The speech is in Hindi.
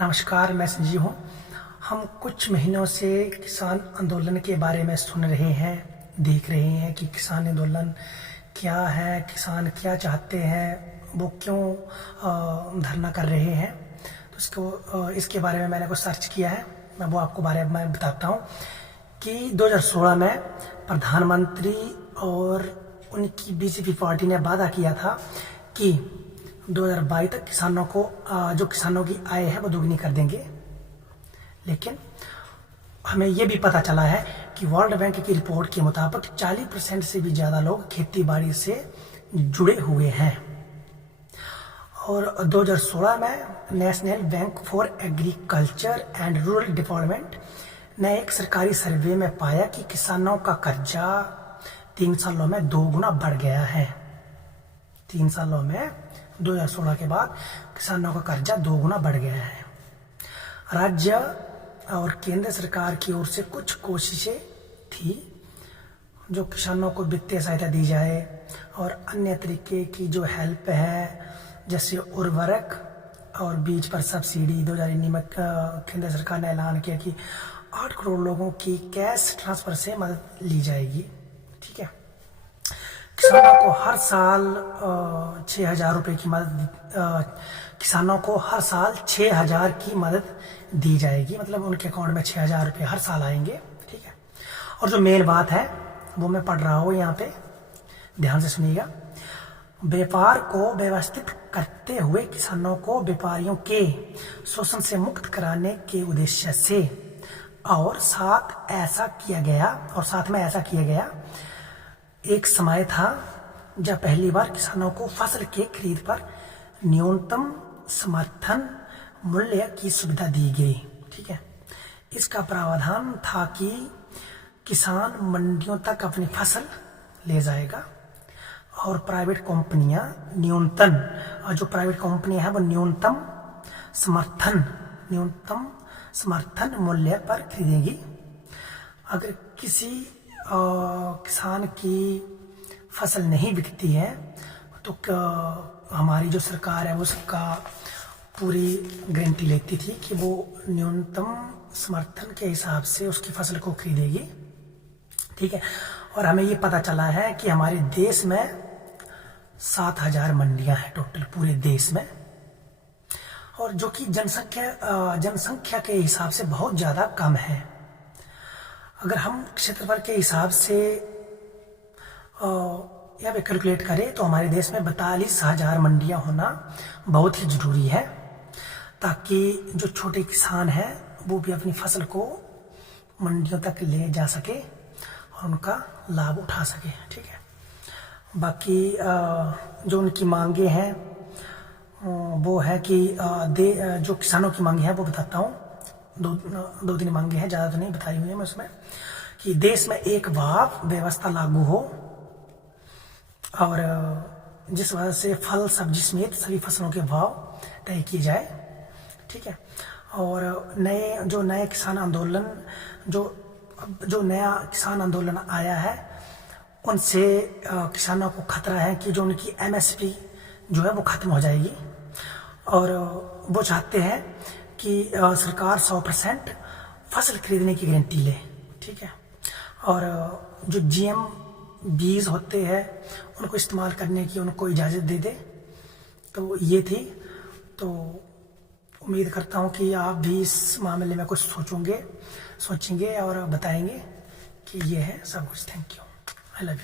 नमस्कार, मैं संजीव हूँ। हम कुछ महीनों से किसान आंदोलन के बारे में सुन रहे हैं, देख रहे हैं कि किसान आंदोलन क्या है, किसान क्या चाहते हैं, वो क्यों धरना कर रहे हैं। तो इसके बारे में मैंने कुछ सर्च किया है, मैं वो आपको बारे में बताता हूँ कि 2016 में प्रधानमंत्री और उनकी बीजेपी पार्टी ने वादा किया था कि 2022 तक किसानों को जो किसानों की आय है वो दोगुनी कर देंगे। लेकिन हमें ये भी पता चला है कि वर्ल्ड बैंक की रिपोर्ट के मुताबिक 40% से भी ज़्यादा लोग खेती बाड़ी से जुड़े हुए हैं। और 2016 में national bank for agriculture and rural development ने एक सरकारी सर्वे में पाया कि किसानों का कर्जा 3 सालों में 2 गुना बढ़ गया है। 3 सालों में 2016 के बाद किसानों का कर्जा 2 गुना बढ़ गया है। राज्य और केंद्र सरकार की ओर से कुछ कोशिशें थी जो किसानों को वित्तीय सहायता दी जाए और अन्य तरीके की जो हेल्प है, जैसे उर्वरक और बीज पर सब्सिडी। 2019 में केंद्र सरकार ने ऐलान किया कि 8 करोड़ लोगों की कैश ट्रांसफर से मदद ली जाएगी। ठीक है, किसानों को हर साल 6,000 रुपये की मदद, किसानों को हर साल 6,000 की मदद दी जाएगी। मतलब उनके अकाउंट में 6,000 रुपये हर साल आएंगे। ठीक है, और जो मेन बात है वो मैं पढ़ रहा हूँ यहाँ पे, ध्यान से सुनिएगा। व्यापार को व्यवस्थित करते हुए किसानों को व्यापारियों के शोषण से मुक्त कराने के उद्देश्य से और साथ में ऐसा किया गया। एक समय था जब पहली बार किसानों को फसल के खरीद पर न्यूनतम समर्थन मूल्य की सुविधा दी गई। ठीक है, इसका प्रावधान था कि किसान मंडियों तक अपनी फसल ले जाएगा और प्राइवेट कंपनियां न्यूनतम समर्थन मूल्य पर खरीदेगी। अगर किसी किसान की फसल नहीं बिकती है तो हमारी जो सरकार है वो सबका पूरी गारंटी लेती थी कि वो न्यूनतम समर्थन के हिसाब से उसकी फसल को खरीदेगी। ठीक है, और हमें ये पता चला है कि हमारे देश में 7,000 मंडियां हैं टोटल पूरे देश में, और जो कि जनसंख्या के हिसाब से बहुत ज़्यादा कम है। अगर हम क्षेत्रफल के हिसाब से या भी कैलकुलेट करें तो हमारे देश में 42,000 मंडियां होना बहुत ही ज़रूरी है, ताकि जो छोटे किसान हैं वो भी अपनी फसल को मंडियों तक ले जा सके और उनका लाभ उठा सके। ठीक है, बाकी जो उनकी मांगे हैं वो है कि जो किसानों की मांगे हैं वो बताता हूँ। दो तीन मांगे हैं, ज़्यादा तो नहीं बताई हुई है मैं उसमें, कि देश में एक भाव व्यवस्था लागू हो और जिस वजह से फल सब्जी समेत सभी फसलों के भाव तय किए जाए। ठीक है, और नया किसान आंदोलन आया है उनसे किसानों को खतरा है कि जो उनकी MSP जो है वो खत्म हो जाएगी, और वो चाहते हैं कि सरकार 100% फसल खरीदने की गारंटी ले। ठीक है, और जो GM बीज होते हैं उनको इस्तेमाल करने की उनको इजाज़त दे दे। तो ये थी, तो उम्मीद करता हूँ कि आप भी इस मामले में कुछ सोचेंगे और बताएंगे कि ये है सब कुछ। Thank you, I love you.